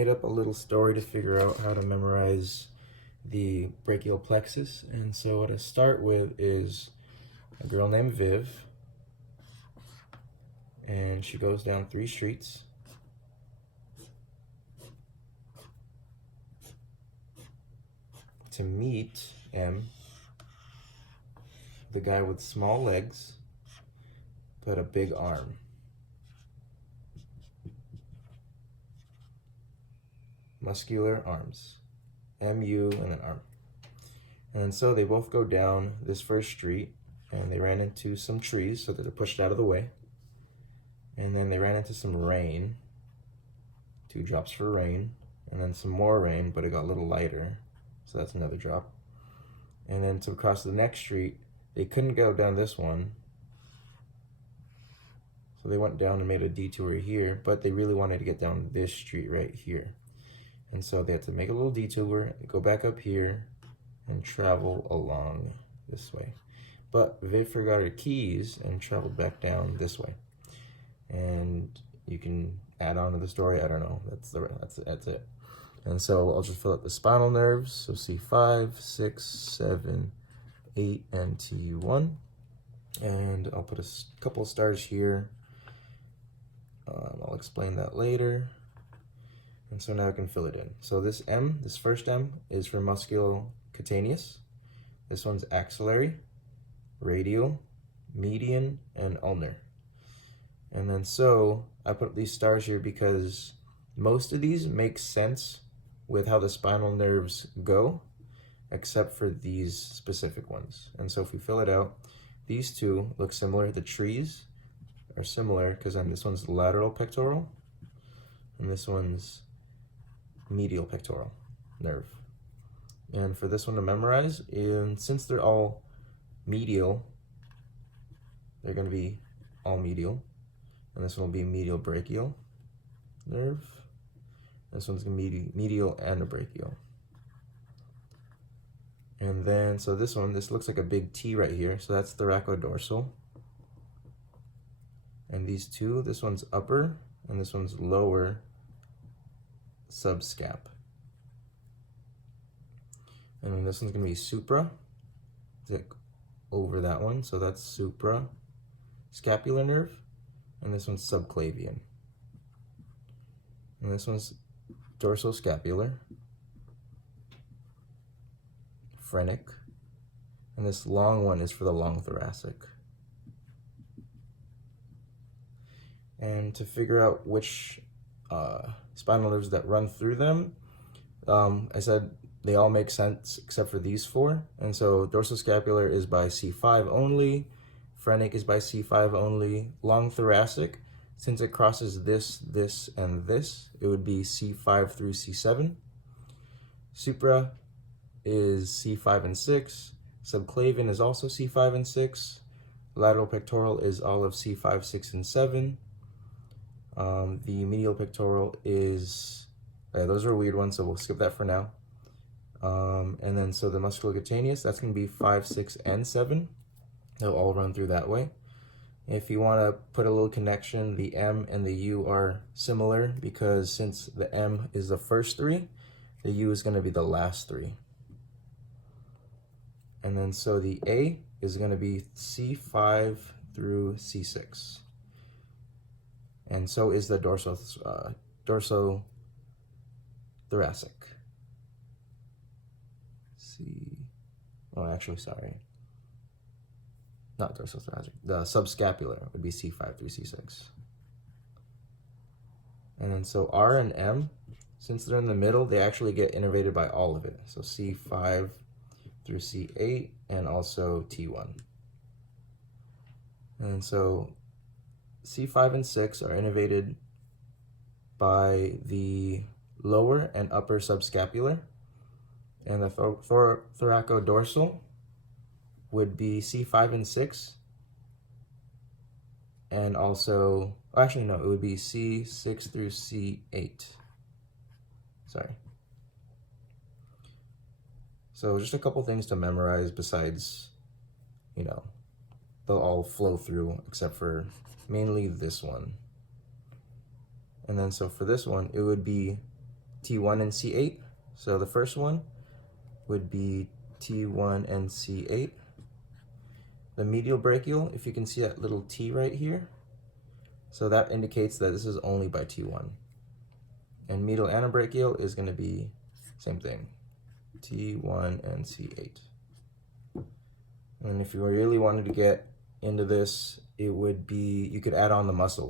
made up a little story to figure out how to memorize the brachial plexus. And so what I start with is a girl named Viv, and she goes down 3 streets. To meet M, the guy with small legs but a big arm. Muscular arms. M-U and an arm. And so they both go down this first street, and they ran into some trees so that they're pushed out of the way. And then they ran into some rain, 2 drops for rain, and then some more rain, but it got a little lighter, so that's another drop. And then to cross the next street, they couldn't go down this one, so they went down and made a detour here, but they really wanted to get down this street right here. And so they had to make a little detour, go back up here, and travel along this way. But Viv forgot her keys and traveled back down this way. And you can add on to the story, I don't know, that's it. And so I'll just fill out the spinal nerves, so C5, 6, 7, 8, and T1. And I'll put a couple of stars here. I'll explain that later. And so now I can fill it in. So this M, this first M, is for musculocutaneous. This one's axillary, radial, median, and ulnar. And then so I put these stars here because most of these make sense with how the spinal nerves go, except for these specific ones. And so if we fill it out, these two look similar. The trees are similar because then this one's lateral pectoral, and this one's medial pectoral nerve. And for this one to memorize, and since they're all medial, they're going to be all medial. And this one will be medial brachial nerve. This one's going to be medial and brachial. And then, so this looks like a big T right here. So that's thoracodorsal. And these two, this one's upper and this one's lower subscap. And then this one's going to be supra. It's like over that one. So that's supra scapular nerve. And this one's subclavian. And this one's dorsoscapular, phrenic, and this long one is for the long thoracic. And to figure out which spinal nerves that run through them, I said they all make sense except for these 4. And so dorsoscapular is by C5 only, phrenic is by C5 only, long thoracic, since it crosses this, and this, it would be C5 through C7. Supra is C5 and 6. Subclavian is also C5 and 6. Lateral pectoral is all of C5, 6, and 7. The medial pectoral is, those are weird ones, so we'll skip that for now. And then so the musculocutaneous, that's going to be 5, 6, and 7. They'll all run through that way. If you want to put a little connection, the M and the U are similar because since the M is the first 3, the U is going to be the last 3. And then so the A is going to be C5 through C6. And so is the dorsothoracic. Not dorsothoracic, the subscapular would be C5 through C6. And then so R and M, since they're in the middle, they actually get innervated by all of it. So C5 through C8 and also T1. And so C5 and 6 are innervated by the lower and upper subscapular, and the thoracodorsal would be C5 and 6, and also, actually no, it would be C6 through C8. Sorry. So just a couple things to memorize besides, they'll all flow through except for mainly this one. And then so for this one, it would be T1 and C8. So the first one would be T1 and C8. The medial brachial, if you can see that little T right here, so that indicates that this is only by T1. And medial anabrachial is going to be same thing, T1 and C8. And if you really wanted to get into this, it would be, you could add on the muscles.